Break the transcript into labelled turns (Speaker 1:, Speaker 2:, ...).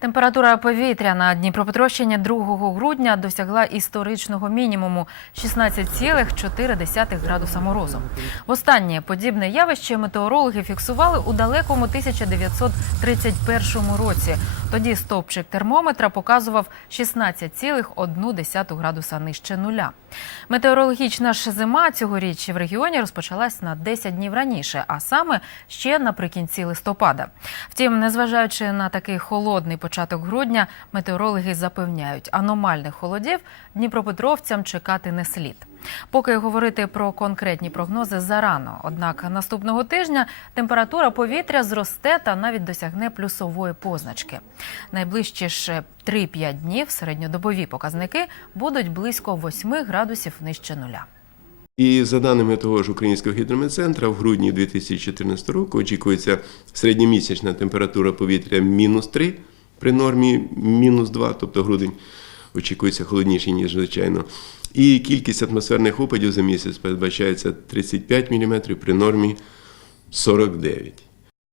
Speaker 1: Температура повітря на Дніпропетровщині 2 грудня досягла історичного мінімуму 16,4 градуса морозу. Востаннє подібне явище метеорологи фіксували у далекому 1931 році. Тоді стовпчик термометра показував 16,1 градуса нижче нуля. Метеорологічна ж зима цьогоріч в регіоні розпочалась на 10 днів раніше, а саме ще наприкінці листопада. Втім, незважаючи на такий холодний початок грудня, метеорологи запевняють, аномальних холодів дніпропетровцям чекати не слід. Поки говорити про конкретні прогнози зарано. Однак наступного тижня температура повітря зросте та навіть досягне плюсової позначки. Найближчі ж 3-5 днів середньодобові показники будуть близько 8 градусів нижче нуля.
Speaker 2: І за даними того ж Українського гідрометцентра, в грудні 2014 року очікується середньомісячна температура повітря мінус 3 при нормі мінус 2, тобто грудень очікується холодніший, ніж звичайно. І кількість атмосферних опадів за місяць передбачається 35 мм при нормі 49.